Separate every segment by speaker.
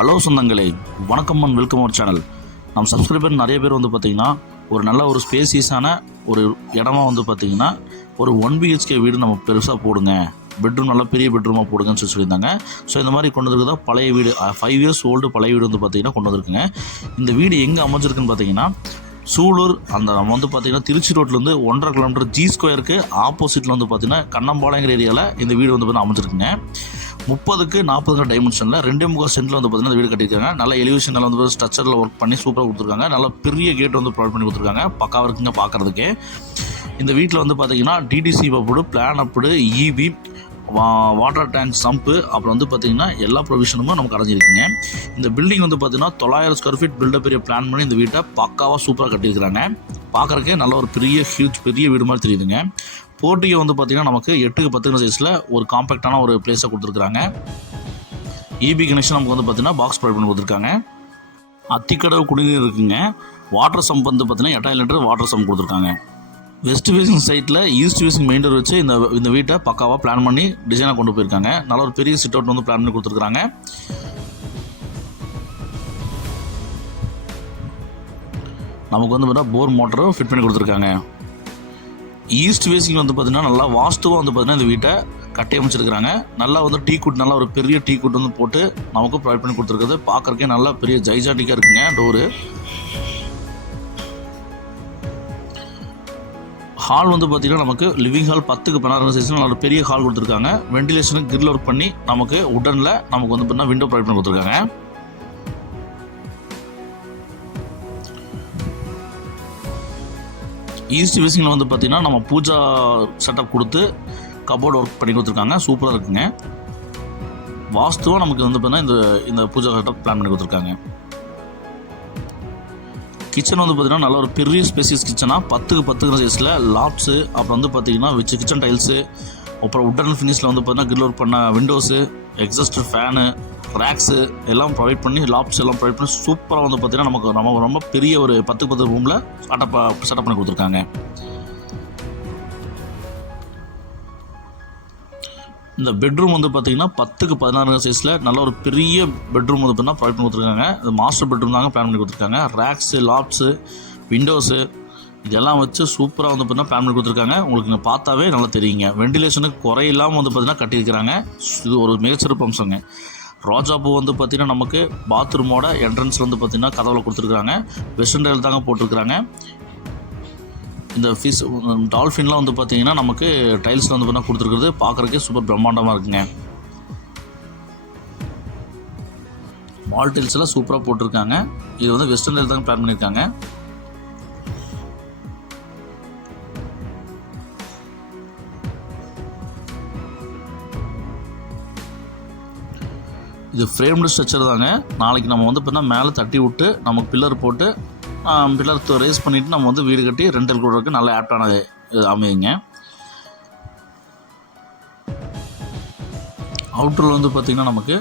Speaker 1: Hello சொந்தங்களே வணக்கம் and welcome our channel. நம்ம சப்ஸ்கிரைபர் நிறைய பேர் வந்து பார்த்திங்கன்னா ஒரு நல்ல ஒரு ஸ்பேசியஸான ஒரு இடமா வந்து பார்த்திங்கன்னா ஒரு ஒன் பிஹெச்கே வீடு நம்ம பெருசாக போடுங்க. பெட்ரூம் நல்லா பெரிய பெட்ரூமாக போடுங்கன்னு சொல்லி சொல்லியிருந்தாங்க. ஸோ இந்த மாதிரி கொண்டு வந்துருக்குதா? பழைய வீடு ஃபைவ் இயர்ஸ் ஓல்டு பழைய வீடு வந்து பார்த்திங்கன்னா கொண்டு வந்திருக்குங்க. இந்த வீடு எங்கே அமைஞ்சிருக்குன்னு பார்த்தீங்கன்னா சூலூர் அந்த நம்ம வந்து பார்த்திங்கன்னா திருச்சி ரோட்லேருந்து ஒன்றரை கிலோமீட்டர் ஜி ஸ்கொயருக்கு ஆப்போசிட்டில் வந்து பார்த்திங்கன்னா கண்ணம்பாளையங்கிற ஏரியாவில் இந்த வீடு வந்து பார்த்தீங்கன்னா அமைஞ்சிருக்குங்க. முப்பதுக்கு நாற்பதுங்கிற டைமென்ஷனில் ரெண்டே முக்கால் சென்டில் வந்து பார்த்தீங்கன்னா இந்த வீடு கட்டியிருக்காங்க. நல்ல நல்லா வந்து ஸ்ட்ரக்சரில் ஒர்க் பண்ணி சூப்பராக கொடுத்துருக்காங்க. நல்ல பெரிய கேட் வந்து ப்ரொவைட் பண்ணி கொடுத்துருக்காங்க. பக்காவாக இருக்குங்க பார்க்குறதுக்கு இந்த வீட்டில் வந்து பார்த்தீங்கன்னா டிடிசி அப்டு பிளான் அப்டு இவி வா வாட்டர் டேங்க் சம்ப்பு அப்புறம் வந்து பார்த்தீங்கன்னா எல்லா ப்ரொவிஷனுமே நமக்கு அடைஞ்சிருக்குங்க. இந்த பில்டிங் வந்து பார்த்தீங்கன்னா தொள்ளாயிரம் ஸ்கொயர் ஃபீட் பில்டப் பெரிய பிளான் பண்ணி இந்த வீட்டை பக்காவாக சூப்பராக கட்டியிருக்கிறாங்க. பார்க்குறக்கே நல்ல ஒரு பெரிய ஹியூஜ் பெரிய வீடு மாதிரி தெரியுதுங்க. போர்ட்டிகோ வந்து பார்த்தீங்கன்னா நமக்கு எட்டுக்கு பத்துங்கிற சைஸில் ஒரு காம்பேக்டான ஒரு பிளேஸை கொடுத்துருக்குறாங்க. இபி கனெக்ஷன் நமக்கு வந்து பார்த்தீங்கன்னா பாக்ஸ் ப்ரொவைட் பண்ணி கொடுத்துருக்காங்க. அத்திக்கடவு குடிநீர் இருக்குங்க. வாட்டர் சம்ப் வந்து பார்த்தீங்கன்னா எட்டாயிரம் லிட்டர் வாட்டர் சம்ப் கொடுத்துருக்காங்க. வெஸ்ட் ஃபேசிங் சைட்டில் ஈஸ்ட் ஃபேசிங் மெயின் டோர் வச்சு இந்த இந்த வீட்டை பக்காவாக பிளான் பண்ணி டிசைனாக கொண்டு போயிருக்காங்க. நல்ல ஒரு பெரிய சிட் அவுட் வந்து பிளான் பண்ணி கொடுத்துருக்காங்க நமக்கு வந்து பார்த்தா போர் மோட்டரும் ஃபிட் பண்ணி கொடுத்துருக்காங்க. ஈஸ்ட் வேசிங் வந்து பார்த்திங்கன்னா நல்லா வாஸ்துவாக வந்து பார்த்தீங்கன்னா இந்த வீட்டை கட்டி அமைச்சிருக்கிறாங்க. நல்லா வந்து டீ குட் நல்லா ஒரு பெரிய டீ குட் வந்து போட்டு நமக்கு ப்ரொவைட் பண்ணி கொடுத்துருக்குது பார்க்குறக்கே நல்லா பெரிய ஜைஜாட்டிக்காக இருக்குங்க டோரு ஹால் வந்து பார்த்தீங்கன்னா நமக்கு லிவிங் ஹால் பத்துக்கு பதினாறு சைஸ் நல்ல ஒரு பெரிய ஹால் கொடுத்துருக்காங்க. வென்டிலேஷனுக்கு கிரில் ஒர்க் பண்ணி நமக்கு உடனில் நமக்கு வந்து பார்த்தீங்கன்னா விண்டோ ப்ரொவைட் பண்ணி கொடுத்துருக்காங்க. ஈஸ்ட் ஃபேசிங்கில் வந்து பார்த்தீங்கன்னா நம்ம பூஜா செட்டப் கொடுத்து கபோர்டு ஒர்க் பண்ணி கொடுத்துருக்காங்க. சூப்பராக இருக்குங்க. வாஸ்துவாக நமக்கு வந்து பார்த்தீங்கன்னா இந்த இந்த பூஜா செட்டப் பிளான் பண்ணி கொடுத்துருக்காங்க. கிச்சன் வந்து பார்த்திங்கன்னா நல்ல ஒரு பெரிய ஸ்பேசியஸ் கிச்சனாக பத்துக்கு பத்துக்கிற சைஸில் லாப்ஸு அப்புறம் வந்து பார்த்திங்கன்னா வச்சு கிச்சன் டைல்ஸு அப்புறம் உட்டன் ஃபினிஷில் வந்து பார்த்தீங்கன்னா கிரில் ஒர்க் பண்ண விண்டோஸு எக்ஸஸ்டர் ஃபேனு ரேக்ஸு எல்லாம் ப்ரொவைட் பண்ணி லாப்ஸ் எல்லாம் ப்ரொவைட் பண்ணி சூப்பராக வந்து பார்த்தீங்கன்னா நமக்கு நம்ம ரொம்ப பெரிய ஒரு பத்துக்கு பத்து ரூமில் செட்டப் செட்டப் பண்ணி கொடுத்துருக்காங்க. இந்த பெட்ரூம் வந்து பார்த்தீங்கன்னா பத்துக்கு பதினாறு சைஸில் நல்ல ஒரு பெரிய பெட்ரூம் வந்து பார்த்தீங்கன்னா ப்ரொவைட் பண்ணி கொடுத்துருக்காங்க. இது மாஸ்டர் பெட்ரூம் தாங்க பிளான் பண்ணி கொடுத்துருக்காங்க. ரேக்ஸு லாப்ஸு விண்டோஸு இதெல்லாம் வச்சு சூப்பராக வந்து பார்த்தீங்கன்னா பிளான் கொடுத்துருக்காங்க. உங்களுக்கு இங்கே பார்த்தாவே நல்லா தெரியுங்க. வெண்டிலேஷனுக்கு குறையில்லாமல் வந்து பார்த்தீங்கன்னா கட்டியிருக்கிறாங்க. இது ஒரு மிகச்சிறப்பு அம்சங்க. ரோஜா பூ வந்து பார்த்தீங்கன்னா நமக்கு பாத்ரூமோட என்ட்ரன்ஸில் வந்து பார்த்தீங்கன்னா கதவில் கொடுத்துருக்காங்க வெஸ்டர்ன் டைல் தாங்க போட்டிருக்கிறாங்க. இந்த ஃபிஷ் டால்ஃபின்லாம் வந்து பார்த்தீங்கன்னா நமக்கு டைல்ஸில் வந்து பார்த்தீங்கன்னா கொடுத்துருக்குறது. பார்க்குறக்கே சூப்பர் பிரம்மாண்டமாக இருக்குங்க. வால் டைல்ஸ் எல்லாம் சூப்பராக போட்டிருக்காங்க. இது வந்து வெஸ்டர்ன் டைல் தாங்க பிளான் பண்ணியிருக்காங்க. இது ஃப்ரேம்டு ஸ்ட்ரக்சர் தாங்க. நாளைக்கு நம்ம வந்து பார்த்தீங்கன்னா மேலே தட்டி விட்டு நமக்கு பில்லர் போட்டு பில்லர் ரேஸ் பண்ணிவிட்டு நம்ம வந்து வீடு கட்டி ரெண்டல் கொடுறதுக்கு நல்ல ஆப்டான இது அமையுங்க. அவுட்டரில் வந்து பார்த்திங்கன்னா நமக்கு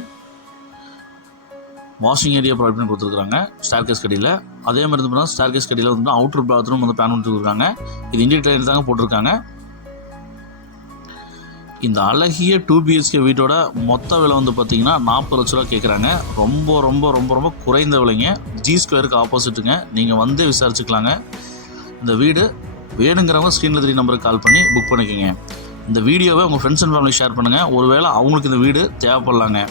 Speaker 1: வாஷிங் ஏரியா ப்ரொவைட் பண்ணி கொடுத்துருக்காங்க ஸ்டார் கேஸ் கடியில். அதே மாதிரி வந்து பார்த்தீங்கன்னா ஸ்டார் கேஸ் கடியில் வந்து அவுட்டர் பாத்ரூம் வந்து பிளான் இருக்காங்க. இது இந்தியன் டைல் தாங்க போட்டிருக்காங்க. இந்த அழகிய டூ பிஹெச்கே வீட்டோட மொத்த விலை வந்து பார்த்தீங்கன்னா நாற்பது லட்ச ரூபா கேட்குறாங்க ரொம்ப ரொம்ப ரொம்ப ரொம்ப குறைந்த விலைங்க. ஜி ஸ்கொயருக்கு ஆப்போசிட்டுங்க நீங்கள் வந்து விசாரிச்சுக்கலாங்க. இந்த வீடு வேணுங்கிறவங்க ஸ்க்ரீனில் த்ரீ நம்பருக்கு கால் பண்ணி புக் பண்ணிக்கோங்க. இந்த வீடியோவை உங்கள் ஃப்ரெண்ட்ஸ் அண்ட் ஃபேமிலி ஷேர் பண்ணுங்கள் ஒருவேளை அவங்களுக்கு இந்த வீடு தேவைப்படலாங்க.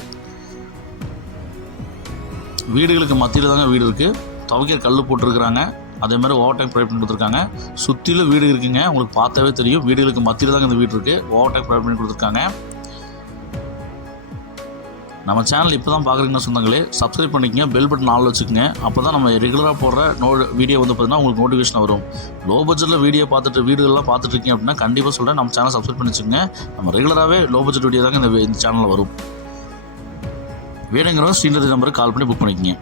Speaker 1: வீடுகளுக்கு மத்தியில் தாங்க வீடு இருக்குது துவைக்கிற கல் போட்டிருக்கிறாங்க. அதே மாதிரி ஓவர் டைம் ப்ரொவைட் பண்ணி கொடுத்துருக்காங்க. சுற்றிலும் வீடு இருக்குங்க. உங்களுக்கு பார்த்தாவே தெரியும். வீடுகளுக்கு மத்தியில் தாங்க இந்த வீடு இருக்குது ஓவர் டைம் ப்ரொவைட் பண்ணி கொடுத்துருக்காங்க. நம்ம சேனல் இப்போ தான் பார்க்குறீங்கன்னா சொந்தங்களே சப்ஸ்கிரைப் பண்ணிக்கங்க. பெல் பட்டன் ஆள் வச்சுக்கோங்க. அப்போ தான் நம்ம ரெகுலராக போடுற நோ வீடியோ வந்து பார்த்தீங்கன்னா உங்களுக்கு நோட்டிஃபிகேஷன் வரும். லோ பட்ஜெட்டில் வீடியோ பார்த்துட்டு வீடுகள்லாம் பார்த்துட்டு இருக்கீங்க அப்படின்னா கண்டிப்பாக சொல்கிறேன் நம்ம சேனல் சப்ஸ்கிரைப் பண்ணி வச்சுக்கோங்க. நம்ம ரெகுலராகவே லோ பட்ஜெட் வீடியோ தாங்க இந்த இந்த சேனலில் வரும். வேணுங்கிறவங்க ஸ்ரீநிதி நம்பருக்கு கால் பண்ணி புக் பண்ணிக்கோங்க.